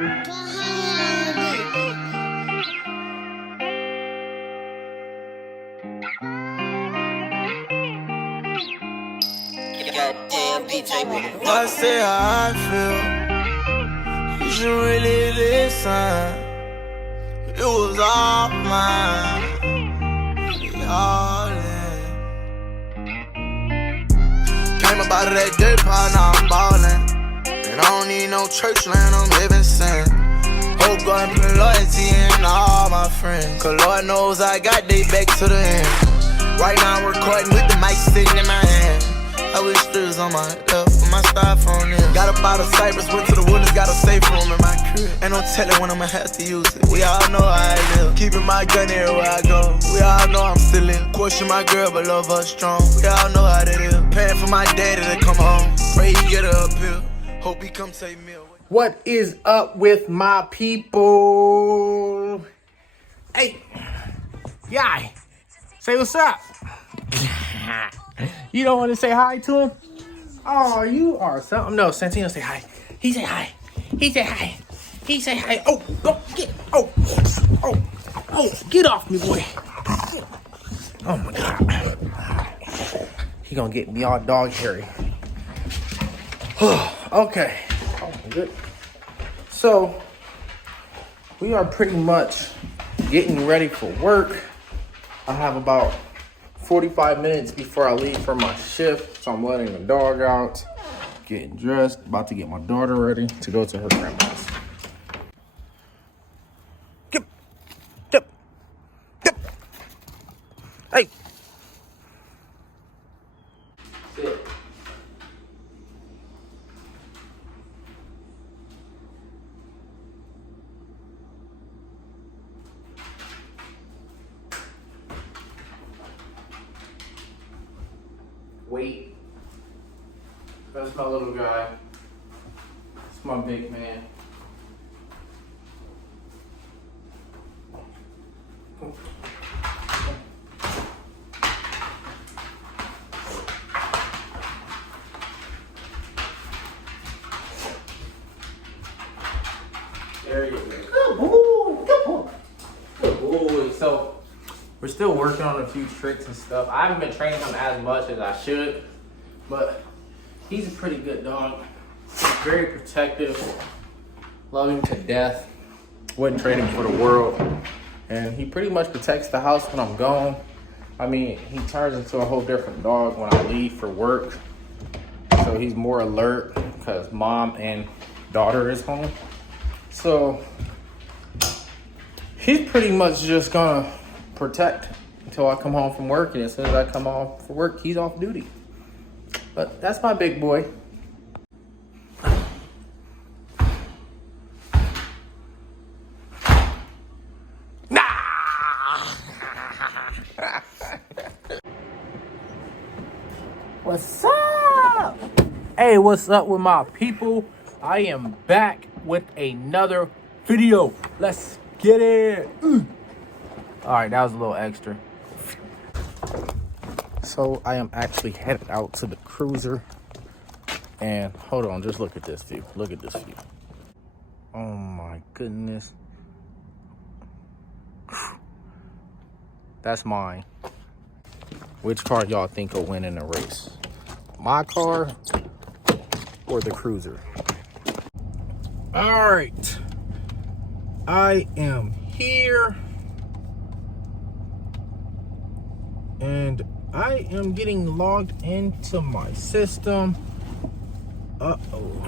I say how I feel. You should really listen. It was all mine. All in. Came up out of that dirt pot, now I'm ballin'. And I don't need no church land, I'm living sin. Hope God put loyalty in all my friends. Cause Lord knows I got they back to the end. Right now I'm recording with the mic sitting in my hand. I wish there was on my left with my styrofoam in. Got up out of Cyprus, went to the wilderness, got a safe room in my crib. Ain't no telling when I'ma have to use it. We all know how I live. Keeping my gun everywhere I go. We all know I'm still in. Question my girl, but love her strong. We all know how that is. Paying for my daddy to come home. Pray he get her up here. Hope he come take me away. What is up with my people? Hey, Yai, say what's up. You don't want to say hi to him? Oh, you are something. No, Santino say hi. He say hi. He say hi. He say hi. Oh, go get. Oh, get off me, boy. Oh my God. He gonna get me all dog hairy. Okay. Oh my good. So we are pretty much getting ready for work. I have about 45 minutes before I leave for my shift, so I'm letting the dog out, getting dressed, about to get my daughter ready to go to her grandma's. Get. Hey. Sit. Wait. That's my little guy. That's my big man. There you go. Good boy. Good boy. Good boy. So we're still working on a few tricks and stuff. I haven't been training him as much as I should, but he's a pretty good dog. Very protective. Love him to death. Wouldn't trade him for the world. And he pretty much protects the house when I'm gone. I mean, he turns into a whole different dog when I leave for work. So he's more alert because mom and daughter is home. So he's pretty much just gonna protect until I come home from work, and as soon as I come home from work, he's off duty. But that's my big boy. Nah. What's up? Hey, what's up with my people? I am back with another video. Let's get it. All right, that was a little extra. So I am actually headed out to the cruiser. And hold on, just look at this view. Look at this view. Oh my goodness. That's mine. Which car y'all think will win in a race? My car or the cruiser? All right. I am here. And I am getting logged into my system. Uh-oh.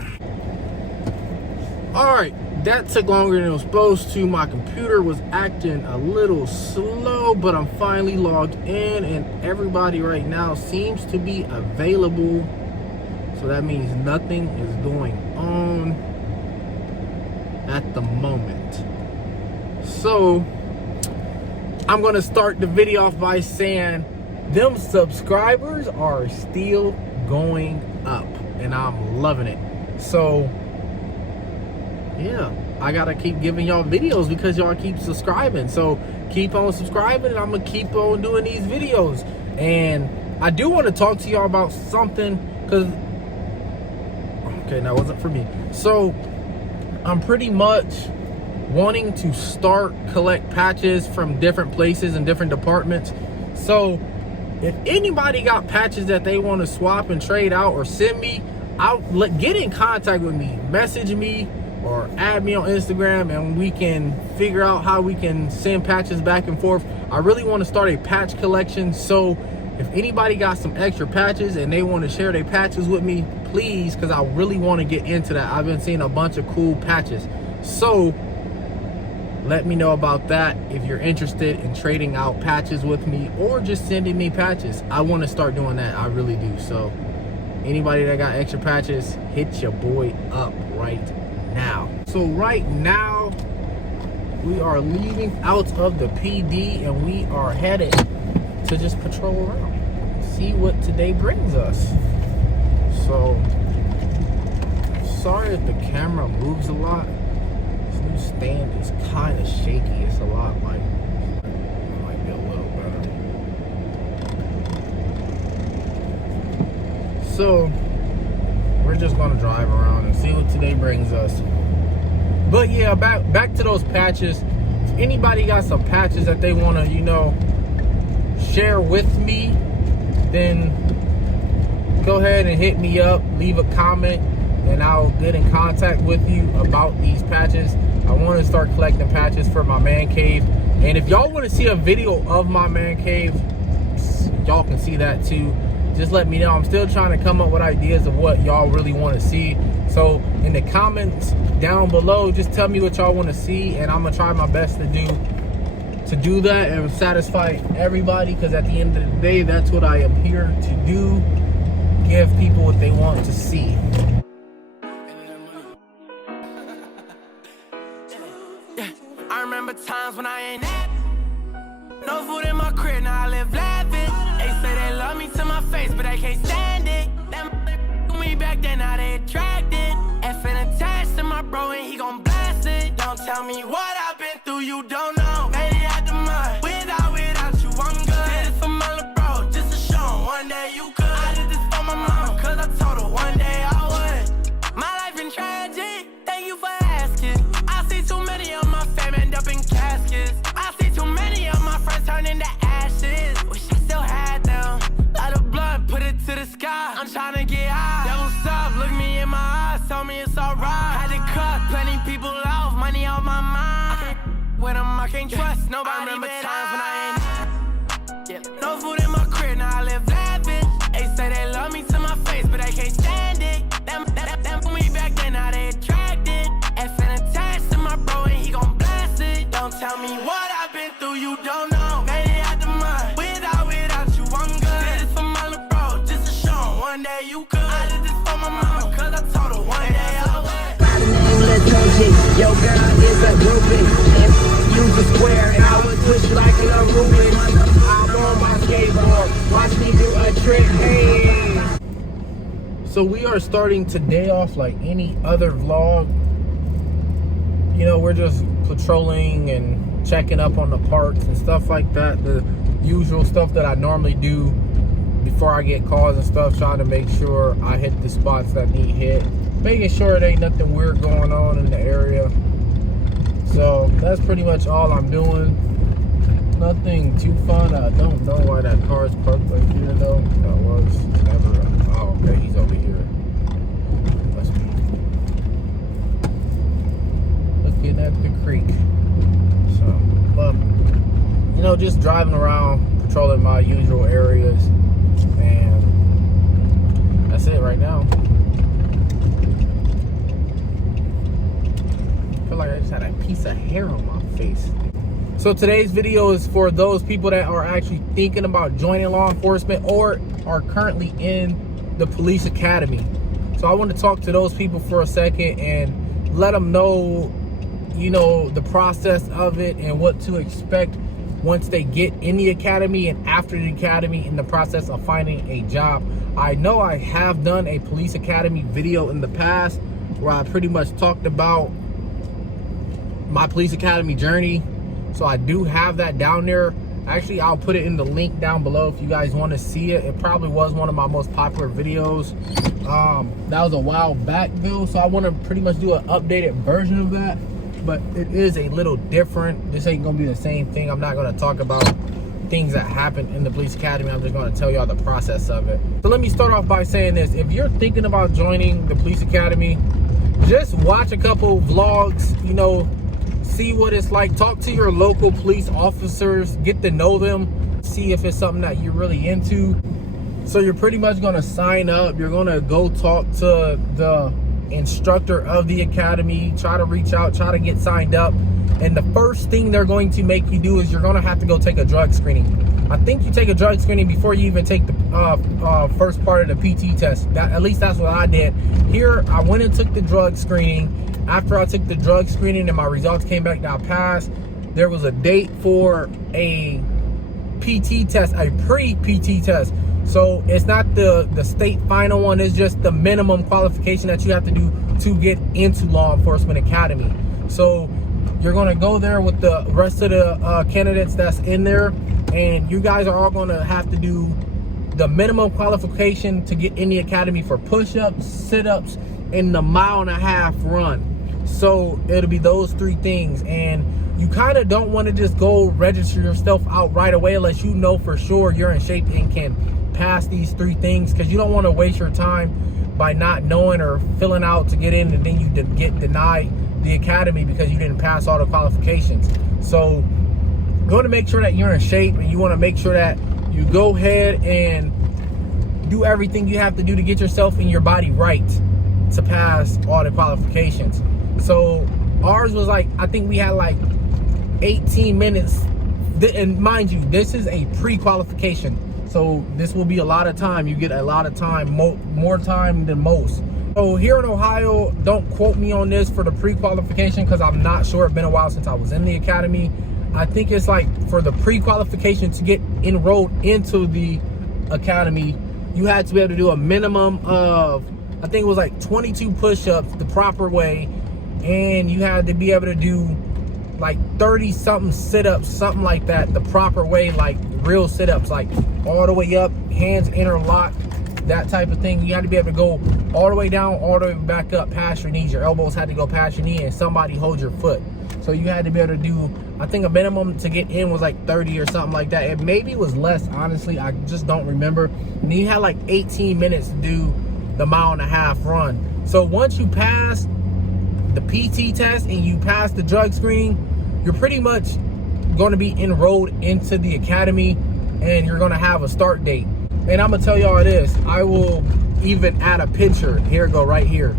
All right, that took longer than it was supposed to. My computer was acting a little slow, but I'm finally logged in, and everybody right now seems to be available. So that means nothing is going on at the moment. So I'm gonna start the video off by saying them subscribers are still going up, and I'm loving it. So yeah, I gotta keep giving y'all videos because y'all keep subscribing. So keep on subscribing, and I'm gonna keep on doing these videos. And I do want to talk to y'all about something, because okay, that wasn't for me. So I'm pretty much wanting to start collect patches from different places and different departments. So if anybody got patches that they want to swap and trade out or send me, get in contact with me, message me or add me on Instagram, and we can figure out how we can send patches back and forth. I really want to start a patch collection, so if anybody got some extra patches and they want to share their patches with me, please, because I really want to get into that. I've been seeing a bunch of cool patches, so let me know about that if you're interested in trading out patches with me or just sending me patches. I want to start doing that. I really do. So anybody that got extra patches, hit your boy up right now. So right now we are leaving out of the PD and we are headed to just patrol around, see what today brings us. So sorry if the camera moves a lot. This new stand is kind of shaky. It's a lot like, it might be a little better. So we're just gonna drive around and see what today brings us. But yeah, back to those patches. If anybody got some patches that they wanna, you know, share with me, then go ahead and hit me up, leave a comment, and I'll get in contact with you about these patches. I want to start collecting patches for my man cave, and if y'all want to see a video of my man cave, y'all can see that too. Just let me know. I'm still trying to come up with ideas of what y'all really want to see. So in the comments down below, just tell me what y'all want to see, and I'm gonna try my best to do that and satisfy everybody, because at the end of the day, that's what I am here to do. Give people what they want to see. I remember times when I ain't had no food in my crib, now I live lavish. They say they love me to my face, but I can't stand it. Them me back then, now they attracted. Effing attached to my bro and he gon' blast it. Don't tell me what I've been through, you don't know. Made it out the mud, without you, I'm good. Did it for my little bro, just to show him one day you could. I did this for my mom, cause I told her one day I would. My life been tragic, thank you for asking. I see too many of my fam end up in caskets. I see too many of my friends turn into ashes. Wish I still had them. Light of blood, put it to the sky. I'm trying to get high. Devil's up, look me in my eyes, tell me it's alright. Had to cut plenty people off, money out my mind. With them, I can't trust nobody. I remember times when I ain't no food in my crib, now I live lavish. They say they love me to my face, but I can't stand it. Them put me back then, now they attracted. Effing attached to my bro and he gon' blast it. Don't tell me what I've been through, you don't know. Made it out the mud, without you, I'm good. Did this for my little bro, just to show him one day you could. I did this for my mama, cause I told her one day I would. By the name Latoji, your girl is a groupie. And use a square, and I would push like a Rubik. I'm on my skateboard, watch me do a trick, hey. So we are starting today off like any other vlog. You know, we're just patrolling and checking up on the parks and stuff like that. The usual stuff that I normally do before I get calls and stuff, trying to make sure I hit the spots that need hit. Making sure there ain't nothing weird going on in the area. So that's pretty much all I'm doing. Nothing too fun. I don't know why that car is parked right here though. That was never. Oh, okay, he's over here. Must be looking at the creek. So, but you know, just driving around, patrolling my usual areas, and that's it right now. I feel like I just had a piece of hair on my face. So today's video is for those people that are actually thinking about joining law enforcement or are currently in the police academy. So I want to talk to those people for a second and let them know, you know, the process of it and what to expect once they get in the academy and after the academy in the process of finding a job. I know I have done a police academy video in the past where I pretty much talked about my police academy journey. So I do have that down there Actually, I'll put it in the link down below if you guys want to see it. It probably was one of my most popular videos. That was a while back though, so I want to pretty much do an updated version of that, but it is a little different. This ain't gonna be the same thing. I'm not gonna talk about things that happen in the police academy. I'm just gonna tell y'all the process of it. So let me start off by saying this. If you're thinking about joining the police academy, just watch a couple vlogs, you know, see what it's like, talk to your local police officers, get to know them, see if it's something that you're really into. So you're pretty much going to sign up, you're going to go talk to the instructor of the academy, try to reach out, try to get signed up, and the first thing they're going to make you do is you're going to have to go take a drug screening. I think you take a drug screening before you even take the first part of the PT test. At least that's what I did. Here, I went and took the drug screening. After I took the drug screening and my results came back that I passed, there was a date for a PT test, a pre-PT test. So it's not the state final one, it's just the minimum qualification that you have to do to get into law enforcement academy. So you're gonna go there with the rest of the candidates that's in there, and you guys are all gonna have to do the minimum qualification to get in the academy for push-ups, sit-ups, and the 1.5 mile run. So it'll be those 3 things, and you kind of don't want to just go register yourself out right away unless you know for sure you're in shape and can pass these 3 things, because you don't want to waste your time by not knowing or filling out to get in and then you get denied the academy because you didn't pass all the qualifications. So you want to make sure that you're in shape, and you want to make sure that you go ahead and do everything you have to do to get yourself and your body right to pass all the qualifications. So ours was like, I think we had like 18 minutes, and mind you, this is a pre-qualification, so this will be a lot of time. You get a lot of time, more time than most. So here in Ohio, don't quote me on this for the pre-qualification because I'm not sure. It's been a while since I was in the academy. I think it's like for the pre-qualification to get enrolled into the academy, you had to be able to do a minimum of, I think it was like 22 push-ups the proper way, and you had to be able to do like 30 something sit-ups, something like that, the proper way, like real sit-ups, like all the way up, hands interlocked, that type of thing. You had to be able to go all the way down, all the way back up past your knees. Your elbows had to go past your knee, and somebody hold your foot. So you had to be able to do, I think a minimum to get in was like 30 or something like that. It maybe was less, honestly, I just don't remember. And then you had like 18 minutes to do the 1.5 mile run. So once you pass the PT test and you pass the drug screening, you're pretty much going to be enrolled into the academy, and you're going to have a start date. And I'm going to tell y'all this, I will even add a picture. Here it go, right here.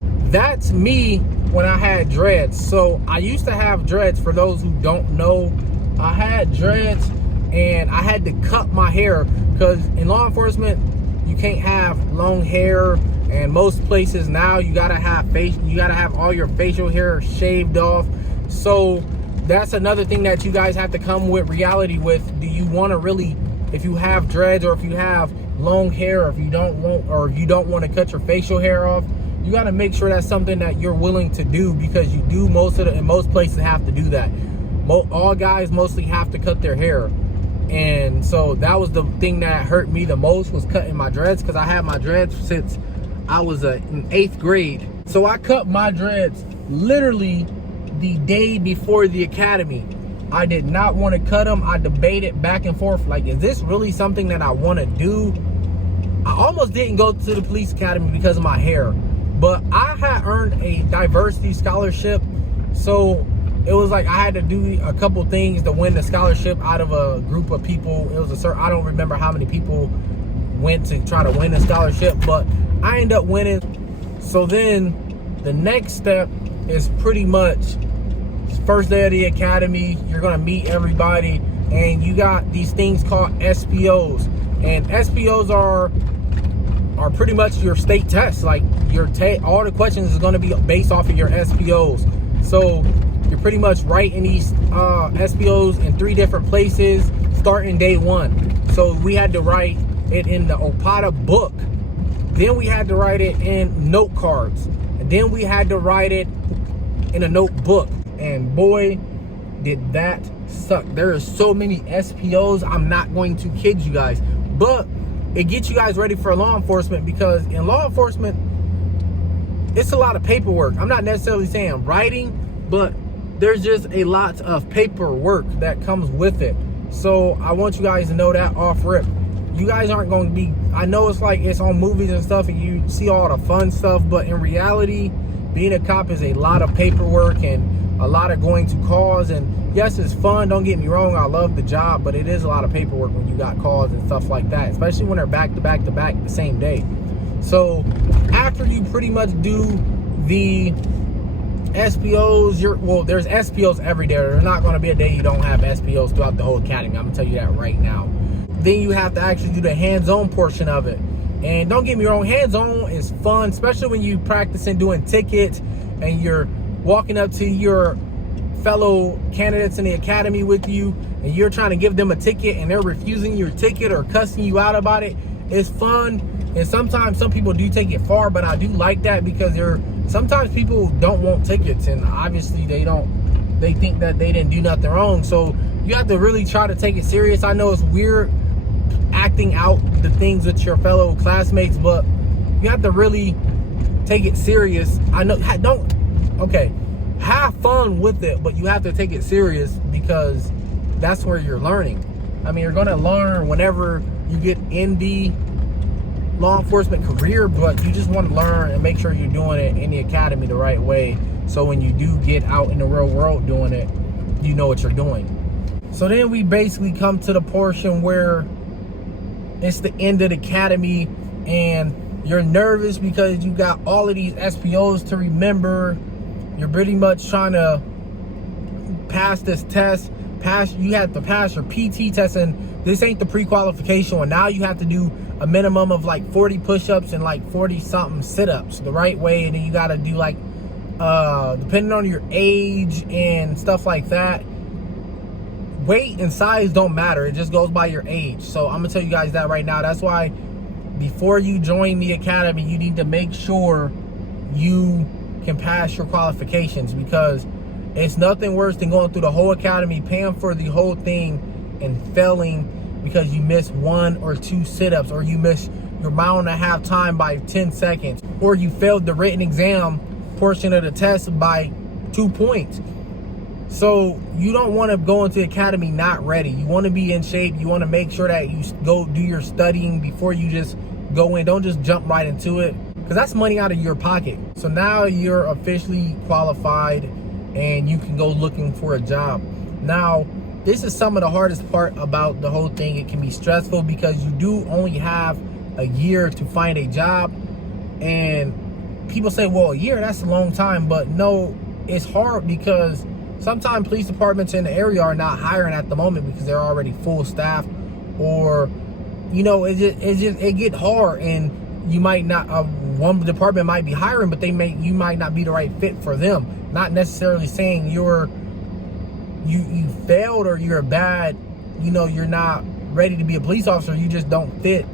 That's me when I had dreads. So I used to have dreads. For those who don't know, I had dreads, and I had to cut my hair because in law enforcement you can't have long hair, and most places now you gotta have all your facial hair shaved off. So that's another thing that you guys have to come with reality with. Do you want to really, if you have dreads or if you have long hair, or if you don't want to cut your facial hair off, you got to make sure that's something that you're willing to do, because you do in most places have to do that. All guys mostly have to cut their hair. And so that was the thing that hurt me the most, was cutting my dreads, because I had my dreads since I was in 8th grade. So I cut my dreads literally the day before the academy. I did not want to cut them. I debated back and forth, like, is this really something that I want to do? I almost didn't go to the police academy because of my hair, but I had earned a diversity scholarship, so it was like I had to do a couple things to win the scholarship out of a group of people. It was I don't remember how many people went to try to win the scholarship, but I ended up winning. So then the next step is pretty much first day of the academy. You're gonna meet everybody, and you got these things called SPOs, and SPOs are pretty much your state tests. Like all the questions is going to be based off of your SPOs. So you're pretty much writing these SPOs in 3 different places starting day 1. So we had to write it in the OPATA book, then we had to write it in note cards, and then we had to write it in a notebook. And boy, did that suck. There are so many SPOs, I'm not going to kid you guys. But it gets you guys ready for law enforcement, because in law enforcement, it's a lot of paperwork. I'm not necessarily saying writing, but there's just a lot of paperwork that comes with it. So I want you guys to know that off rip. You guys aren't going to be, I know it's like it's on movies and stuff and you see all the fun stuff, but in reality, being a cop is a lot of paperwork and a lot of going to calls. And yes, it's fun, don't get me wrong, I love the job, but it is a lot of paperwork when you got calls and stuff like that, especially when they're back to back to back the same day. So after you pretty much do the SPOs, well, there's SPOs every day. There's not going to be a day you don't have SPOs throughout the whole academy. I'm going to tell you that right now. Then you have to actually do the hands-on portion of it. And don't get me wrong, hands-on is fun, especially when you practicing doing tickets and you're walking up to your fellow candidates in the academy with you and you're trying to give them a ticket and they're refusing your ticket or cussing you out about it. It's fun. And sometimes some people do take it far, but I do like that because sometimes people don't want tickets and obviously they think that they didn't do nothing wrong. So you have to really try to take it serious. I know it's weird acting out the things with your fellow classmates, but you have to really take it serious. I know, have fun with it, but you have to take it serious because that's where you're learning. I mean, you're going to learn whenever you get in the law enforcement career, but you just want to learn and make sure you're doing it in the academy the right way, so when you do get out in the real world doing it, you know what you're doing. So then we basically come to the portion where it's the end of the academy and you're nervous because you got all of these SPOs to remember. You're pretty much trying to pass this test. You have to pass your PT test, and this ain't the pre-qualification one. Now you have to do a minimum of like 40 push-ups and like 40 something sit-ups the right way, and then you got to do like depending on your age and stuff like that, weight and size don't matter. It just goes by your age. So I'm gonna tell you guys that right now. That's why before you join the academy, you need to make sure you can pass your qualifications, because it's nothing worse than going through the whole academy, paying for the whole thing and failing because you missed 1 or 2 sit-ups, or you missed your mile and a half time by 10 seconds, or you failed the written exam portion of the test by 2 points. So you don't want to go into the academy not ready. You want to be in shape. You want to make sure that you go do your studying before you just go in. Don't just jump right into it, because that's money out of your pocket. So now you're officially qualified and you can go looking for a job. Now, this is some of the hardest part about the whole thing. It can be stressful because you do only have a year to find a job. And people say, well, a year, that's a long time. But no, it's hard because sometimes police departments in the area are not hiring at the moment because they're already full staff, or, you know, it get hard, and you might not, one department might be hiring, but you might not be the right fit for them. Not necessarily saying you failed or you're bad, you know, you're not ready to be a police officer. You just don't fit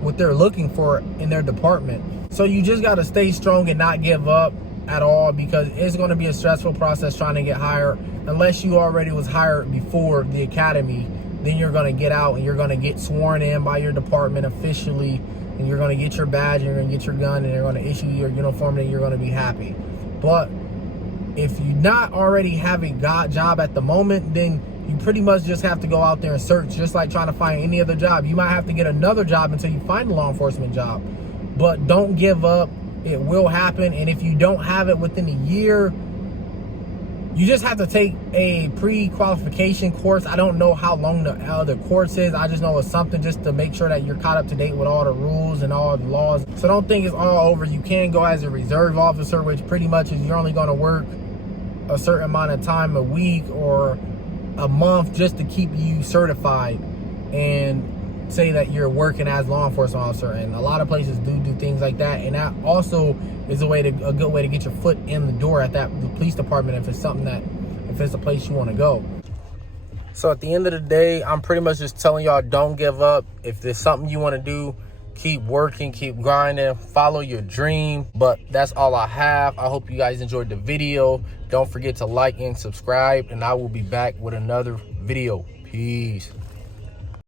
what they're looking for in their department. So you just got to stay strong and not give up at all, because it's going to be a stressful process trying to get hired. Unless you already was hired before the academy, then you're going to get out and you're going to get sworn in by your department officially, and you're going to get your badge, and you're going to get your gun, and they're going to issue you your uniform, and you're going to be happy. But if you not already have a job at the moment, then you pretty much just have to go out there and search, just like trying to find any other job. You might have to get another job until you find a law enforcement job. But don't give up. It will happen. And if you don't have it within a year, you just have to take a pre-qualification course. I don't know how long the other course is. I just know it's something just to make sure that you're caught up to date with all the rules and all the laws. So don't think it's all over. You can go as a reserve officer, which pretty much is you're only going to work a certain amount of time a week or a month just to keep you certified and say that you're working as a law enforcement officer. And a lot of places do things like that, and that also is a good way to get your foot in the door at the police department if it's a place you want to go. So at the end of the day, I'm pretty much just telling y'all, don't give up. If there's something you want to do, keep working, keep grinding, follow your dream. But that's all I have. I hope you guys enjoyed the video. Don't forget to like and subscribe, and I will be back with another video. Peace.